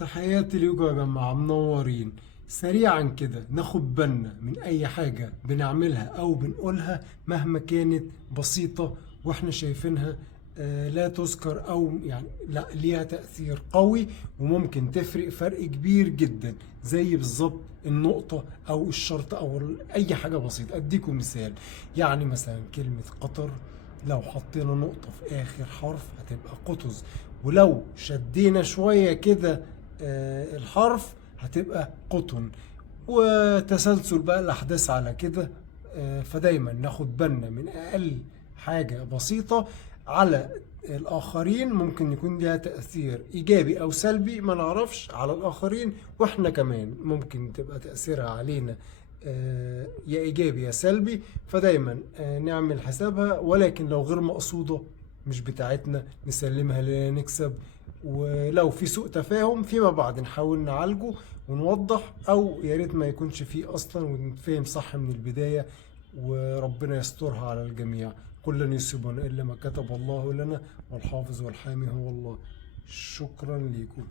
تحياتي ليكم يا جماعة منورين. سريعا كده ناخد بالنا من أي حاجة بنعملها أو بنقولها مهما كانت بسيطة وإحنا شايفينها لا تذكر أو يعني لا ليها تأثير قوي وممكن تفرق فرق كبير جدا، زي بالظبط النقطة أو الشرط أو أي حاجة بسيطة. أديكم مثال، يعني مثلا كلمة قطر لو حطينا نقطة في آخر حرف هتبقى قطز، ولو شدينا شوية كده الحرف هتبقى قطن، وتسلسل بقى الأحداث على كده. فدايما ناخد بالنا من أقل حاجة بسيطة على الآخرين، ممكن يكون لها تأثير إيجابي أو سلبي ما نعرفش على الآخرين، وإحنا كمان ممكن تبقى تأثيرها علينا يا إيجابي يا سلبي. فدايما نعمل حسابها، ولكن لو غير مقصودة مش بتاعتنا نسلمها لنا نكسب. ولو في سوء تفاهم فيما بعد نحاول نعالجه ونوضح، او يا ريت ما يكونش فيه اصلا ونتفهم صح من البداية، وربنا يسترها على الجميع. قل لن يصيبنا الا ما كتب الله لنا، والحافظ والحامي هو الله. شكرا لكم.